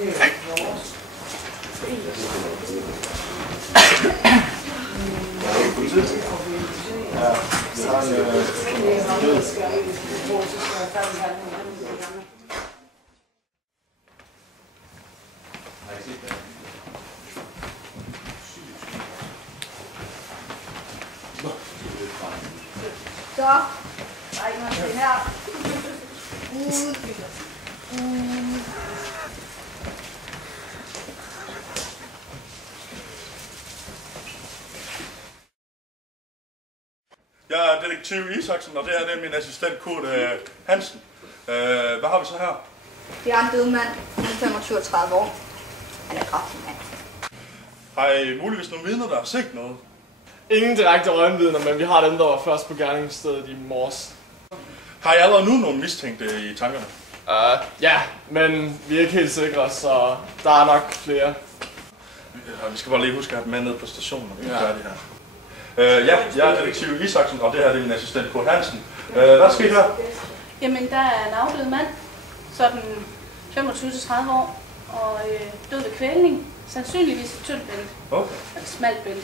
Så, der er ikke noget til her. Jeg er detektiv Isaksen, og det her er min assistent Kurt Hansen. Hvad har vi så her? Det er en død mand, 25-30 år. Han er kraftig mand. Har I muligvis nogle vidner, der har set noget? Ingen direkte øjenvidner, men vi har dem, der var først på gerningsstedet i morges. Har I allerede nu nogle mistænkte i tankerne? Ja, men vi er ikke helt sikre, så der er nok flere. Vi skal bare lige huske at have dem med ned på stationen, når vi er færdige her. Jeg er detektiv Isaksen, og det her er min assistent Kurt Hansen. Hvad er sket her? Jamen, der er en afdød mand, sådan 25-30 år, og død ved kvælning. Sandsynligvis et tyndt bælte, et smalt bælte.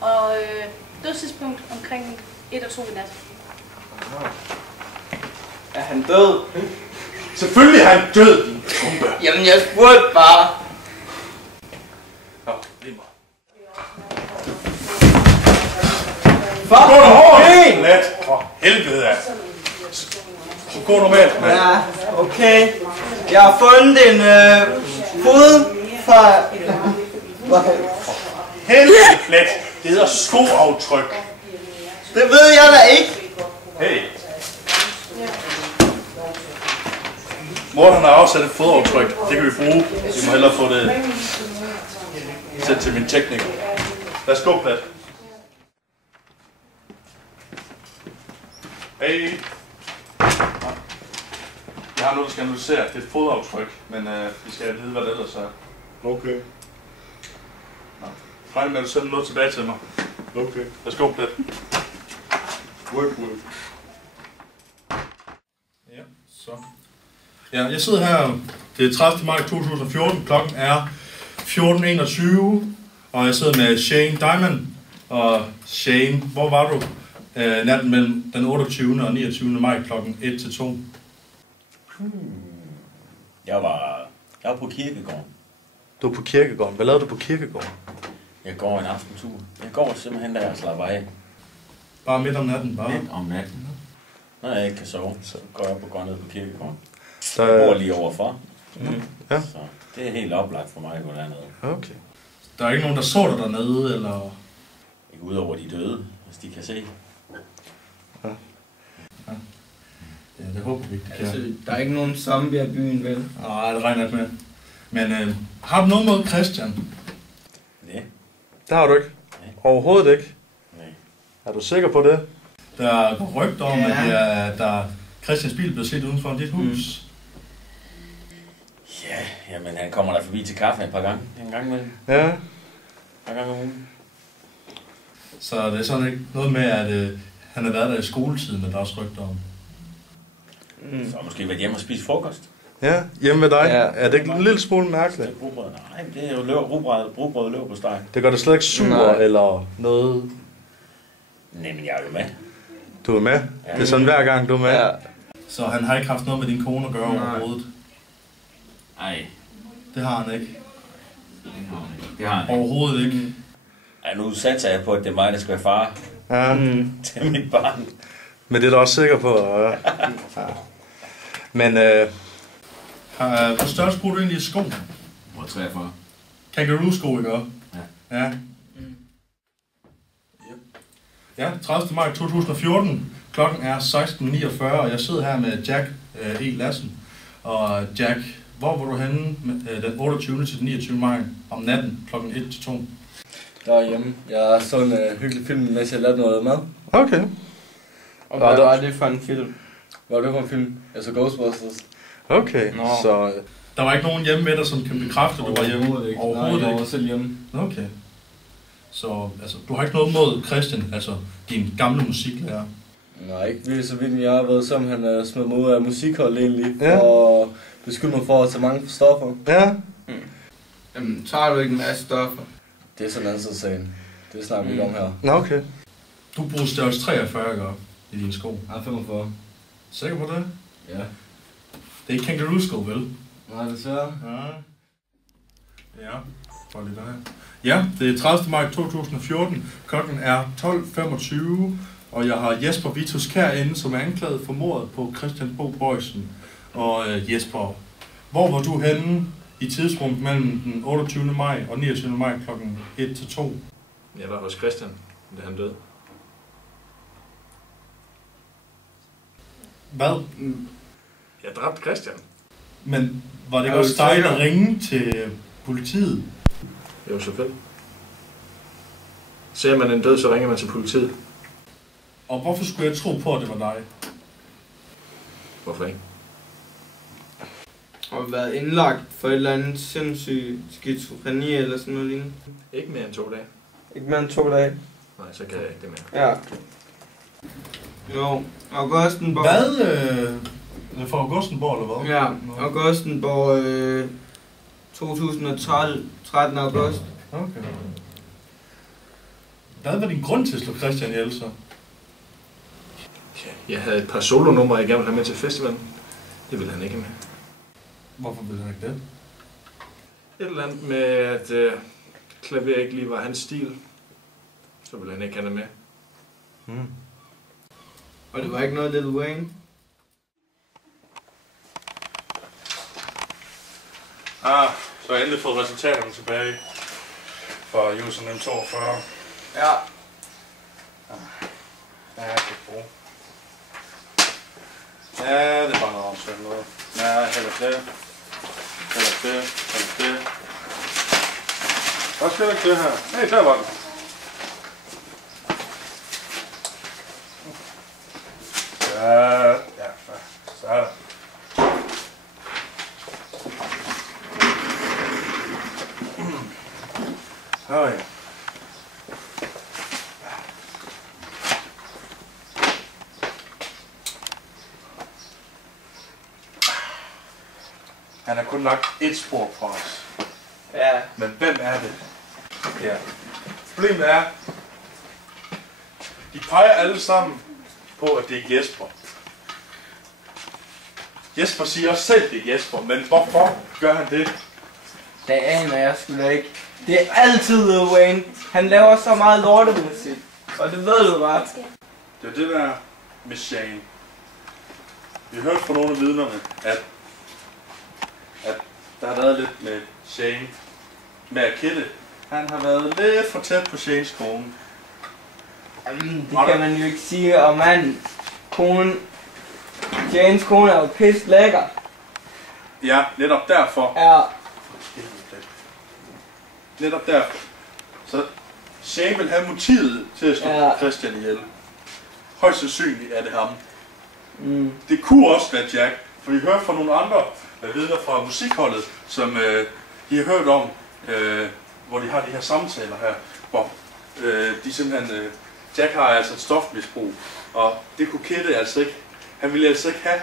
Og dødstidspunkt omkring 1 og 2 i nat. Er han død? Selvfølgelig er han død, din tumpe! Jamen, jeg spurgte bare. Nå, lige meget. Fuck! Gå nu hårdt, nat! For helvede af! Gå normalt, mand. Ja, okay. Jeg har fundet en fod fra... Helvede, nat! Det hedder skoaftryk. Det ved jeg da ikke. Hey. Morten har afsat et fodaftryk. Det kan vi bruge. Vi må hellere få det sendt til min tekniker. Lad os gå, Plat. Hey. Jeg har noget, der skal analysere. Det er et fodaftryk, men vi skal vide, hvad det ellers er. Okay. Regn med, at du sender noget tilbage til mig. Okay. Lad os gå, Plat. Work. Ja, så. Ja, jeg sidder her. Det er 30. maj 2014. Klokken er 14:21. Og jeg sidder med Shane Diamond. Og Shane, hvor var du natten mellem den 28. og 29. maj klokken 1 til 2? Jeg var på kirkegården. Du er på kirkegården. Hvad lavede du på kirkegården? Jeg går en aftentur. Jeg går simpelthen der og slapper af. Bare midt om natten? Bare? Midt om natten. Når jeg ikke kan sove, så går jeg op og går ned på kirkegården. Der... Jeg bor lige overfor. Ja. Så det er helt oplagt for mig at gå dernede. Okay. Der er ikke nogen, der så dig dernede, eller? Ikke udover de døde, hvis de kan se. Ja. Ja, det håber vi ikke, de kan. Altså, der er ikke nogen zombie i byen, vel? Nej, det regner jeg ikke med. Men har du noget mod Christian? Nej. Det har du ikke? Nej. Overhovedet ikke? Nej. Er du sikker på det? Der går rygter om, at der Christians bil blev set uden for dit hus. Ja, jamen han kommer der forbi til kaffe et par gange. En gang imellem. Ja. Et par gange om ugen. Så det er sådan ikke noget med, at han har været der i skoletiden, men der er også rygter om. Så måske været hjemme og spise frokost. Ja, hjemme ved dig. Ja. Er det ikke en lille smule mærkeligt? Nej, det er jo rugbrød og løb på steg. Det gør det slet ikke sur eller noget? Nej, men jeg er jo med. Du er med? Ja. Det er sådan hver gang, du er med? Ja. Så han har ikke haft noget med din kone at gøre overhovedet? Nej. Det har han ikke? Det har han ikke. Overhovedet ikke? Ej, nu satser jeg på, at det er mig, der skal være far til mit barn. Men det er du også sikker på? Ja. Men hvor størrelse bruger du egentlig i sko? 43. Kangaroo-sko, ikke? Ja. Ja. Ja, 30. maj 2014. Klokken er 16:49, og jeg sidder her med Jack E. Lassen. Og Jack, hvor var du henne den 28. til den 29. maj om natten klokken 1 til 2? Derhjemme. Jeg så en hyggelig film, mens jeg lavede noget mad. Okay. Og hvad var det for en film? Hvad var det for en film? Altså Ghostbusters. Okay, så der var ikke nogen hjemme med dig, som kan bekræfte, at du var hjemme? Overhovedet ikke. Nej, jeg var selv hjemme. Okay. Så altså, du har ikke noget mod Christian, altså din gamle musiklærer? Nej, ikke vildt så vidt jeg har været som han smed mig ud af musikholdet egentlig. Ja. Og beskyldte mig for at tage mange stoffer. Ja. Jamen, tager du ikke en masse stoffer? Det er sådan en anden side sagen. Det snakker vi ikke om her. Nå, okay. Du bruger størrelse 43, ikke, i dine sko? Jeg er 45. Sikker på det? Ja. Det er ikke kangaroo-sko, vel? Nej, desværre. Ja. For lidt her. Ja, det er 30. maj 2014. Klokken er 12.25, og jeg har Jesper Vitus Kjær inde, som er anklaget for mordet på Christian Bo Boysen. Og Jesper, hvor var du henne i tidsrummet mellem den 28. maj og 29. maj klokken 1-2? Jeg var hos Christian, da han døde. Hvad? Jeg dræbte Christian. Men var det ikke også dig, der ringede til politiet? Jo, selvfølgelig. Ser man en død, så ringer man til politiet. Og hvorfor skulle jeg tro på, at det var dig? Hvorfor ikke? Og været indlagt for et eller andet sindssygt skizofreni eller sådan noget lignende. Ikke mere end 2 dage. Ikke mere end 2 dage. Nej, så kan jeg ikke det mere. Ja. Jo, Augustenborg. Hvad? For Augustenborg, eller hvad? Ja, Augustenborg 2012, 13. august. Okay. Hvad var din grund til at slå Christian ihjel så? Ja, jeg havde et par solonumre, jeg gerne ville have med til festivalen. Det ville han ikke have med. Hvorfor ville han ikke det? Et eller andet med, at klaver ikke lige var hans stil. Så ville han ikke have det med. Og det var ikke noget Lil Wayne? Så har jeg endelig fået resultaterne tilbage fra User M42. Ja. Ja, det er bruge. Ja, det er bare noget omsøgt noget. Ja, heller det. Heller det. Heller det. Hvad skal der ikke det her? Hey, der var den. Ja, så er der. Ja. Han har kun lagt et spor på os. Ja. Men hvem er det? Ja. Problemet er, de peger alle sammen på, at det er Jesper. Jesper siger også selv, det er Jesper, men hvorfor gør han det? Det aner jeg sgu da ikke. Det er altid Lil Wayne. Han laver så meget lortemusik. Og det ved du bare. Det er det der med Shane. Vi har hørt fra nogle af vidnerne, at der har været lidt med Shane. Med Kette. Han har været lidt for tæt på Shanes kone. Jamen, det kan man jo ikke sige om manden. Janes kone er jo pisse lækker. Ja, netop derfor. Ja. Netop derfor. Så Shane vil have motivet til at slå Christian ihjel. Højst sandsynligt er det ham. Det kunne også være Jack, for vi hører fra nogle andre vidner fra musikholdet, som I har hørt om, hvor de har de her samtaler her, hvor de simpelthen, Jack har altså et stofmisbrug, og det kunne Kette altså ikke. Han ville altså ikke have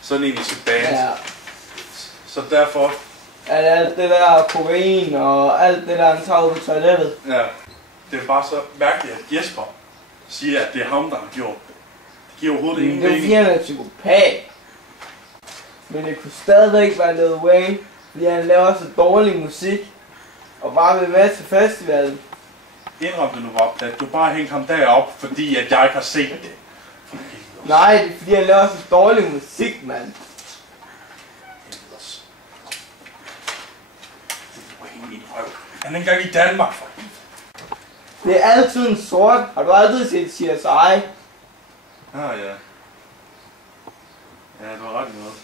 sådan en i sit band. Ja. Så derfor... Alt det der kokain og alt det der, han tager ud på toilettet. Ja, det er bare så mærkeligt, at Jesper siger, at det er ham, der har gjort det. Det giver overhovedet ingen mening. Det er jo fordi, han er psykopat. Men det kunne stadigvæk være Lil Wayne, fordi han laver så dårlig musik. Og bare vil med til festivalen. Indrøm det nu op, at du bare hængte ham derop, fordi at jeg ikke har set det. Nej, det er fordi, han laver så dårlig musik, mand. Han er ikke engang i Danmark, for det er altid en sort. Har du aldrig set CSI? Ja. Ja, du har ret i noget.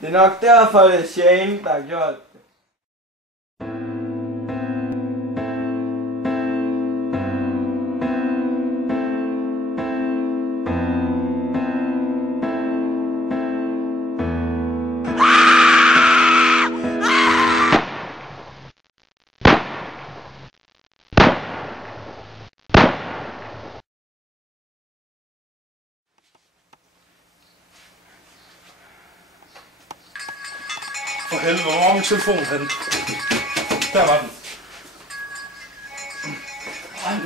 Det er nok derfor, det er Shane, der har gjort det. for helvede, hvor var min telefon henne? Der var den.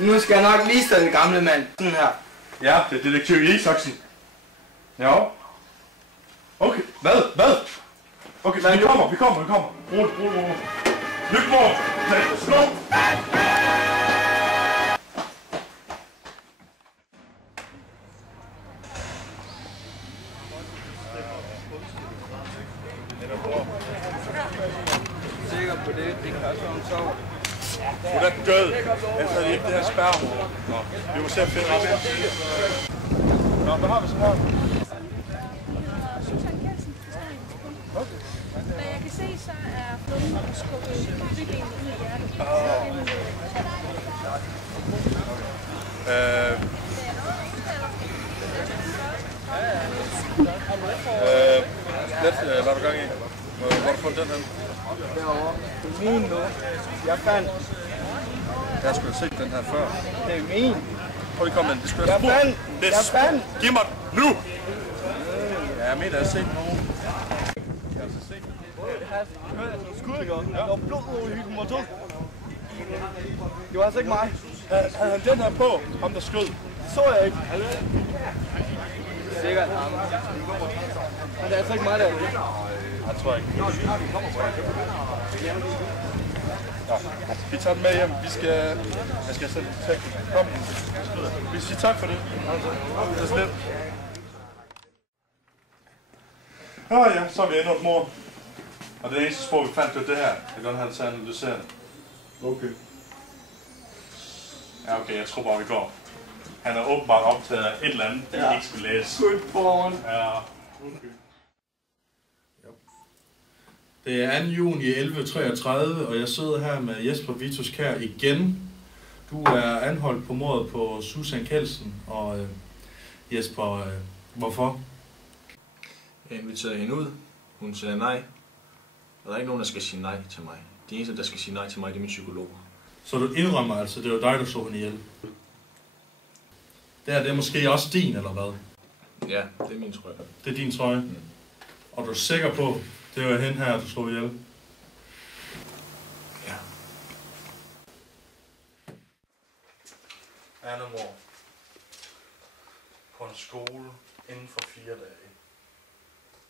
Nu skal jeg nok vise dig den gamle mand. Sådan her. Ja, det er detektiv Isaksen. Ja. Okay, hvad? Okay, vi kommer. Rolig. Lykke mor! Slå! Sikker på det, det kan også være en sov. Hun er død. Ellers havde de ikke det her spærreområde. Nå, vi må se at finde resten. Nå, hvad har vi så her? Susan Kelsen, okay. Da jeg kan se, så er floden skubbet bygningen ud i hjertet. Hvad er du gang i? Hvor har du fundet den hen? Derovre. Det er min nu. Jeg fandt. Jeg skulle have set den her før. Det er min. Prøv lige at komme ind. Det skulle Jeg fandt. Jeg fandt. Giv mig den nu! Ja, jeg mener, jeg har set nogen. Jeg har altså set den. Det har jeg skud, ikke? Der var blod over i hyggen mod. Det var altså ikke mig. Havde han den her på? Ham der skød? Det så jeg ikke. Sikkert ham. Men det er altså ikke mig, der er det. Jeg tror ikke. Nå, vi tager den med hjem. Jeg skal sende den teknik. Kom. Vi siger tak for det. Det er slet. Ja, så er vi endt mor. Og det eneste spor, vi fandt, det var det her. Jeg kan godt have det til at analysere det. Okay. Ja, okay, jeg tror bare, vi går. Han er åbenbart optaget af et eller andet, det vi ikke skulle læse. Good born. Ja. Okay. Det er 2. juni 11:33, og jeg sidder her med Jesper Vitus Kjær igen. Du er anholdt på mordet på Susan Kelsen, og Jesper, hvorfor? Jeg inviterede hende ud. Hun sagde nej. Og der er ikke nogen, der skal sige nej til mig. De eneste, der skal sige nej til mig, det er min psykolog. Så du indrømmer altså, det var dig, der så hende ihjel? Det er måske også din, eller hvad? Ja, det er min trøje. Det er din trøje? Mm. Og du er sikker på, det var hende her, du slog ihjel? Ja. Anna mor. På en skole inden for 4 dage.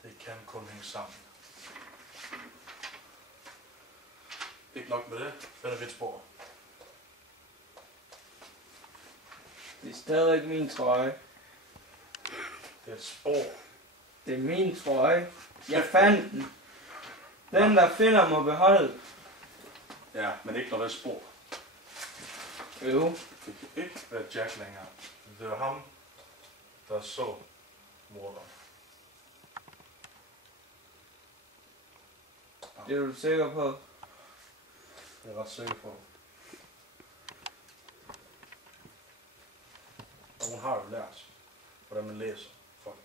Det kan kun hænge sammen. Ikke nok med det. Finder vi et spor. Det er stadig min trøje. Det er et spor. Det er min trøje. Jeg fandt den. Den, der finder, må beholde. Ja, men ikke når der er spor. Jo. Det kan ikke være Jack længere. Det var ham, der så morderen. Det er du sikker på? Det er jeg ret sikker på. Og hun har jo lært, hvordan man læser folk.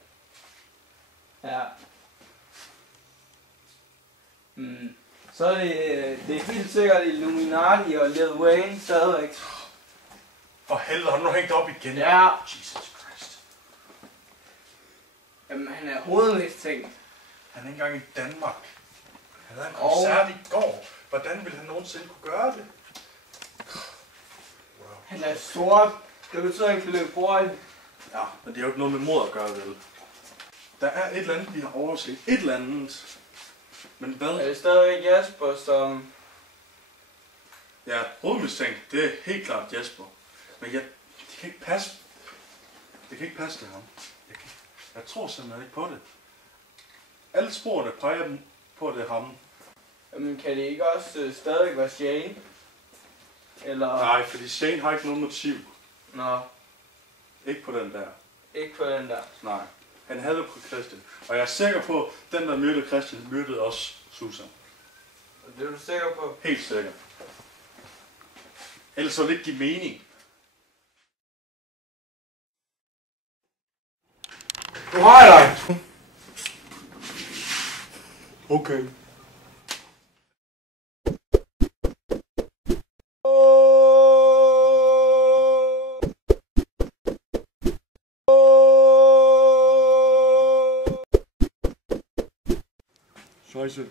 Ja. Så er det er helt sikkert Illuminati og Lil Wayne stadigvæk. For helvede, har du nu hængt op igen? Ja. Jesus Christ. Jamen, han er hovedmistænkt. Han er ikke engang i Danmark. Han havde en koncert i går. Hvordan ville han nogensinde kunne gøre det? Wow. Han er sort. Det betyder, at han kan løbe hurtigt. Ja, men det er jo ikke noget med mod at gøre, vel? Der er et eller andet, vi har overset. Et eller andet. Men hvad? Er det stadigvæk Jesper, som... Ja, hovedmistænkt, det er helt klart Jesper. Men det kan ikke passe. Det kan ikke passe til ham. Jeg tror simpelthen ikke på det. Alle sporene peger på, at det er ham. Jamen, kan det ikke også stadig være Shane? Eller... Nej, fordi Shane har ikke noget motiv. Nå, Ikke på den der. ikke på den der. Nej. Han havde på Christian. Og jeg er sikker på, at den der myrdede Christian, myrdede også Susan. Det er du sikker på? Helt sikker. Ellers så vil det ikke give mening. Nu har jeg dig! Okay. Scheiße.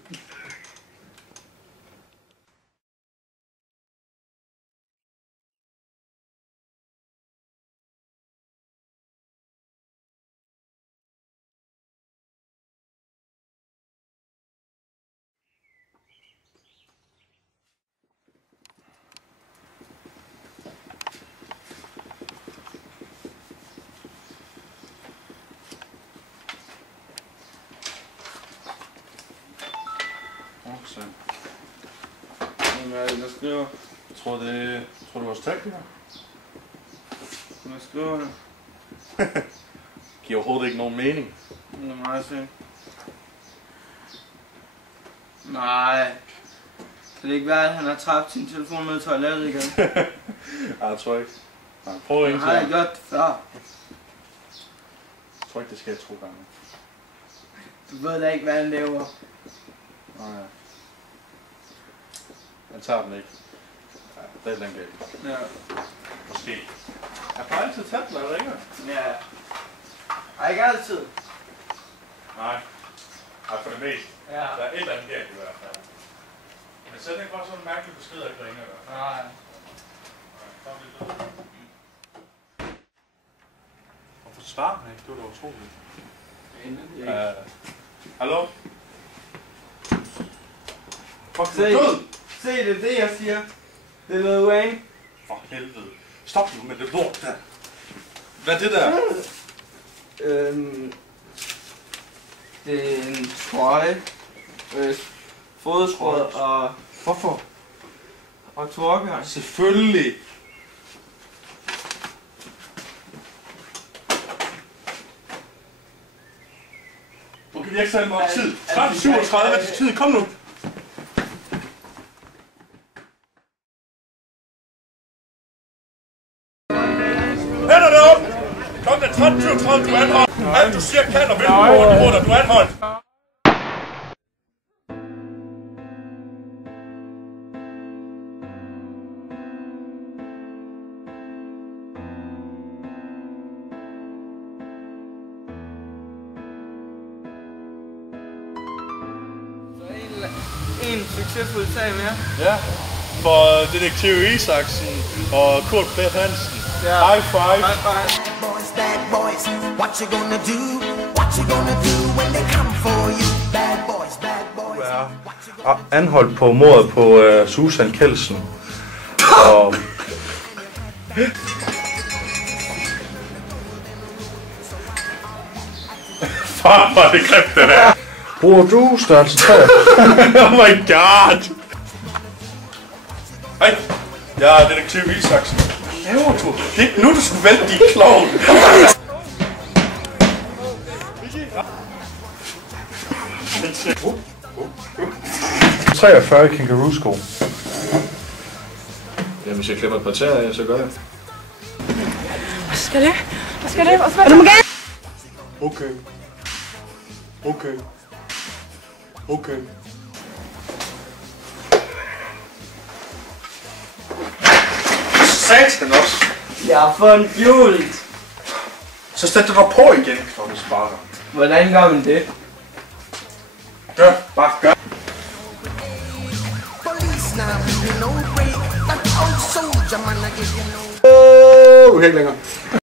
se. Hvad er det, der skriver? Jeg tror, det er vores tekniker. Hvad skriver det? Giver overhovedet ikke nogen mening. Lad mig se. Nej. Kan det ikke være, at han har tabt sin telefon med i toilettet igen? Nej, jeg tror ikke. Nej, prøv at ringe til Han har ham. gjort det før. Jeg tror ikke, det sker 2 gange. Du ved da ikke, hvad han laver. Nej. Han tager den ikke. Ja, det er den galt. Ja. Måske. Jeg får altid tage den, når jeg ringer. Ja. Ej, ikke altid. Nej. Nej, for det meste. Ja. Der er et eller andet galt i hvert fald. Men så er det ikke bare sådan en mærkelig besked, at jeg ringer der. Nej. Hvorfor svarer han ikke? Det var da utroligt. Hallo? Fuck, du er død! Se, det er det, jeg siger. Det er Lil Wayne. For helvede. Stop nu med det lort der. Hvad er det der? Det er en trøje. Fodtråd og... Hvorfor? Og torkehøj. Selvfølgelig. Okay, vi har ikke særlig meget tid. 13:37 til tid. Kom nu. Hænderne op! Klokken er 13:37, du er anholdt. Alt du siger kan og vil på grund du er anholdt. En succesfuld sag mere. Ja, for detektiv Isaksen og Kurt Beth Hansen. Ja. High five. High five. Bad boys, what you gonna do? What you gonna do when they come for you? Bad boys, bad boys. Er anholdt på mordet på Susan Kjeldsen. Og far, hvor er det grimt, det der. Bruger du størrelse 3? Oh my god. Hej, jeg er detektiv Isaksen. Hvad laver du? Det er ikke nu, du skulle vælte din klovn. 43 kangaroo-sko. Jamen, hvis jeg klipper et par tæer af, så gør jeg. Hvad skal det? Hvad skal det? Du må gerne... Okay. Okay. Okay. Satan også. Jeg har fundet hjulet. Så sæt dig på igen, klokken sparker. Hvordan gør man det? Gør, bare gør. Police now, you know, break. That old soldier man, I give you no. Helt længere.